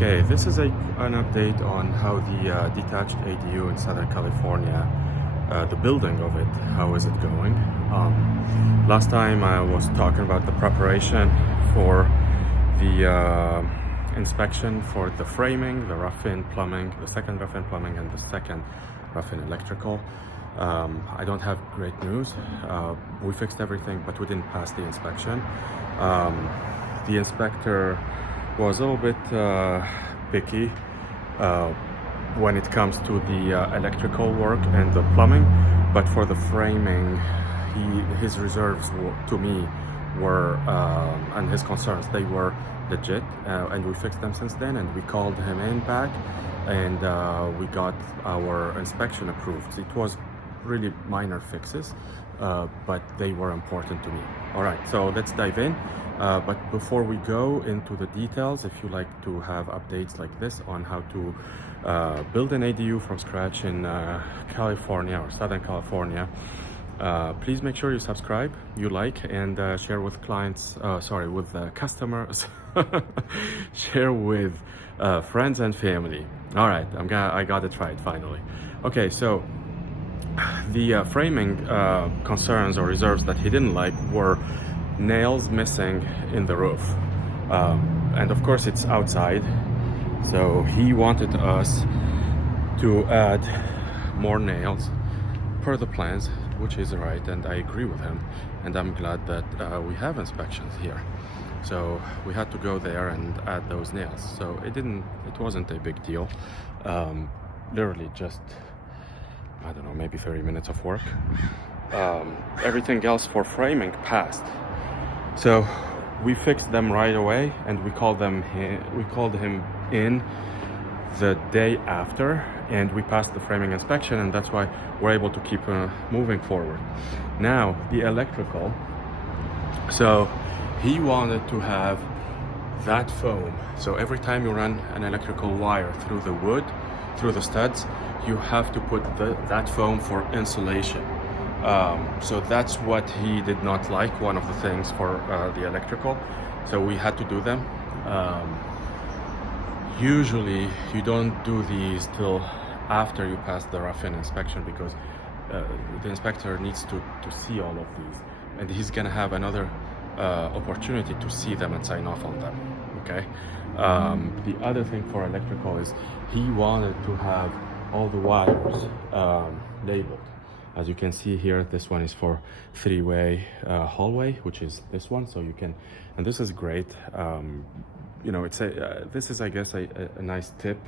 Okay, this is an update on how the detached ADU in Southern California, the building of it, how is it going? Last time I was talking about the preparation for the inspection for the framing, the rough-in plumbing, the second rough-in plumbing, and the second rough-in electrical. I don't have great news. We fixed everything, but we didn't pass the inspection. The inspector was a little bit picky when it comes to the electrical work and the plumbing, but for the framing, his reserves to me were and his concerns, they were legit, and we fixed them since then, and we called him in back, and we got our inspection approved. It was really minor fixes, but they were important to me. All right, so let's dive in. But before we go into the details, if you like to have updates like this on how to build an ADU from scratch in California or Southern California, please make sure you subscribe, you like, and share with clients, with customers, share with friends and family. All right, I got it right finally. Okay, so the framing concerns or reserves that he didn't like were nails missing in the roof, and of course it's outside, so he wanted us to add more nails per the plans, which is right, and I agree with him, and I'm glad that we have inspections here. So we had to go there and add those nails, so it wasn't a big deal. Literally just, I don't know, maybe 30 minutes of work. Everything else for framing passed. So we fixed them right away, and we called him in the day after, and we passed the framing inspection, and that's why we're able to keep moving forward. Now the electrical. So he wanted to have that foam. So every time you run an electrical wire through the wood, through the studs, you have to put that foam for insulation. So that's what he did not like, one of the things for the electrical. So we had to do them. Usually you don't do these till after you pass the rough-in inspection, because the inspector needs to see all of these, and he's gonna have another opportunity to see them and sign off on them. Okay. The other thing for electrical is he wanted to have all the wires labeled. As you can see here, this one is for three-way hallway, which is this one. So you can, and this is great. You know, this is, I guess, a nice tip.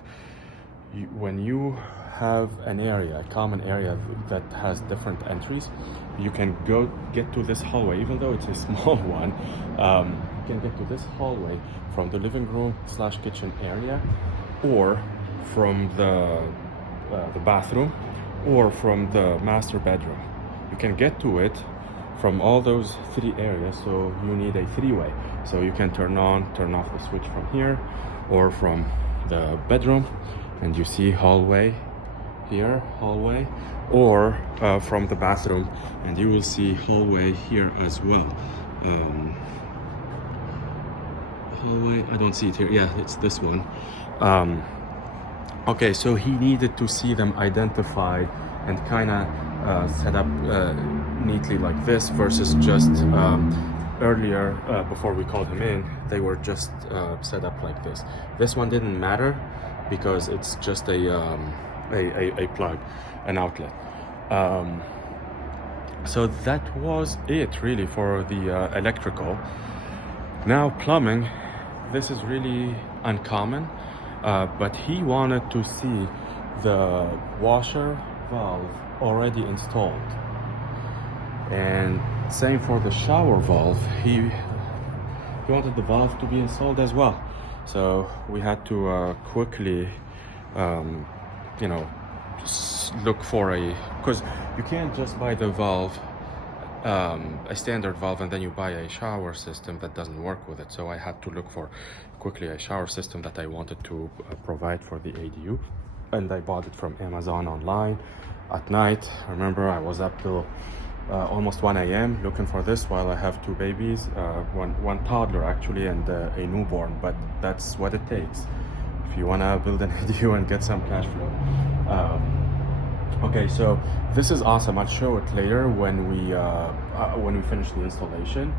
When you have an area, a common area that has different entries, you can get to this hallway, even though it's a small one. You can get to this hallway from the living room / kitchen area, or from the bathroom, or from the master bedroom. You can get to it from all those three areas, so you need a three-way. So you can turn off the switch from here, or from the bedroom, and you see hallway here, hallway, or from the bathroom, and you will see hallway here as well. Hallway, I don't see it here. Yeah, it's this one. Okay, so he needed to see them identified and kind of set up neatly like this, versus just earlier, before we called him in, they were just set up like this. This one didn't matter because it's just a plug, an outlet. So that was it really for the electrical. Now plumbing, this is really uncommon. But he wanted to see the washer valve already installed, and same for the shower valve. He wanted the valve to be installed as well. So we had to quickly, look for because you can't just buy the valve, a standard valve, and then you buy a shower system that doesn't work with it. So I had to look for quickly a shower system that I wanted to provide for the ADU, and I bought it from Amazon online at night. Remember, I was up till almost 1 a.m. looking for this, while I have two babies, one toddler actually, and a newborn, but that's what it takes if you want to build an ADU and get some cash flow. Okay, so this is awesome. I'll show it later when we finish the installation.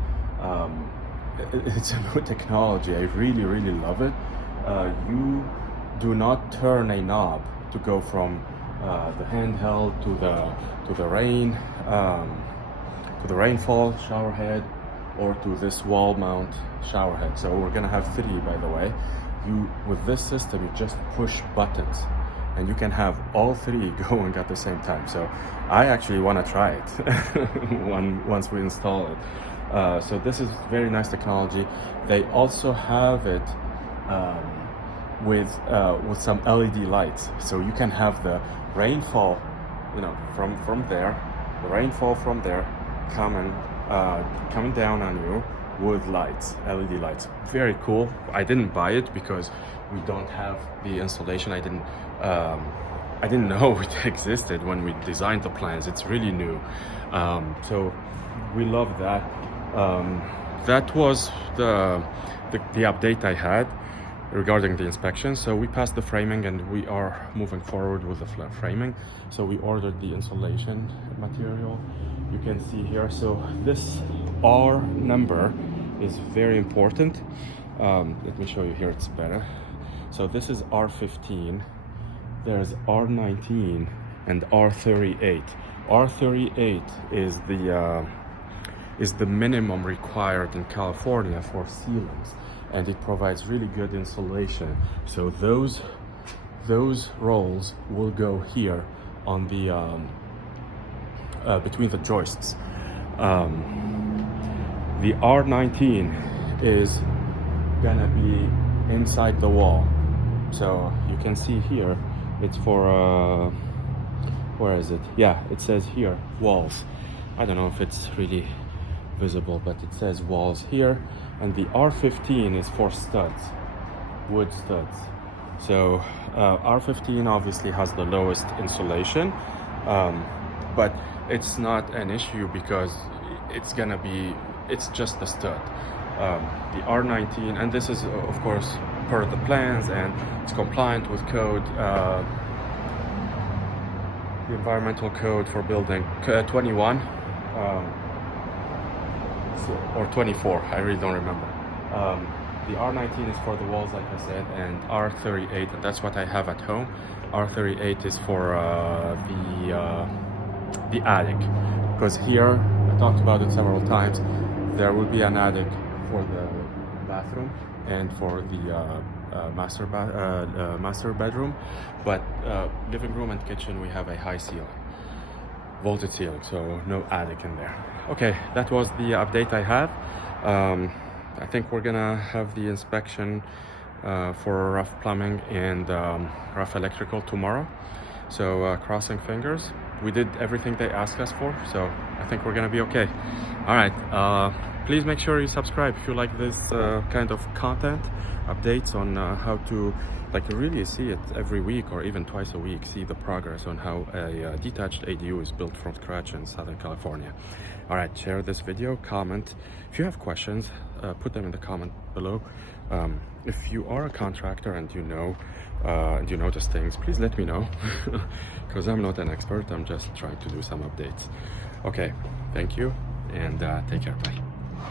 It's a new technology. I really love it. You do not turn a knob to go from the handheld to the rainfall shower head, or to this wall mount shower head. So we're gonna have 3, by the way. With this system, you just push buttons and you can have all 3 going at the same time. So I actually want to try it once we install it. So this is very nice technology. They also have it with some LED lights, so you can have the rainfall, from there, the rainfall from there coming down on you with lights, LED lights. Very cool. I didn't buy it because we don't have the installation. I didn't know it existed when we designed the plans. It's really new. So we love that. That was the update I had regarding the inspection. So we passed the framing and we are moving forward with the framing. So we ordered the insulation material. You can see here. So this R number is very important. Let me show you here, it's better. So this is R15, there's R19 and R38. R38 is the minimum required in California for ceilings, and it provides really good insulation. So those rolls will go here on the between the joists. The R19 is gonna be inside the wall. So you can see here, it's for where is it? Yeah, it says here walls. I don't know if it's really visible, but it says walls here. And the R15 is for studs, wood studs. So R15 obviously has the lowest insulation, but it's not an issue because it's just the stud. The R19, and this is of course per the plans and it's compliant with code, the environmental code for building 21 or 24, I really don't remember. The R19 is for the walls, like I said, and R38, and that's what I have at home. R38 is for the attic, because here, I talked about it several times, there will be an attic for the bathroom and for the master bedroom, but living room and kitchen we have a high ceiling, vaulted ceiling, so no attic in there. Okay, that was the update I have. I think we're gonna have the inspection for rough plumbing and rough electrical tomorrow. So crossing fingers. We did everything they asked us for, so I think we're gonna be okay. All right, please make sure you subscribe if you like this kind of content, updates on how to really see it every week or even twice a week, see the progress on how a detached ADU is built from scratch in Southern California. All right, share this video, comment. If you have questions, put them in the comment below. If you are a contractor and you notice things, please let me know, because I'm not an expert. I'm just trying to do some updates. Okay, thank you, and take care. Bye.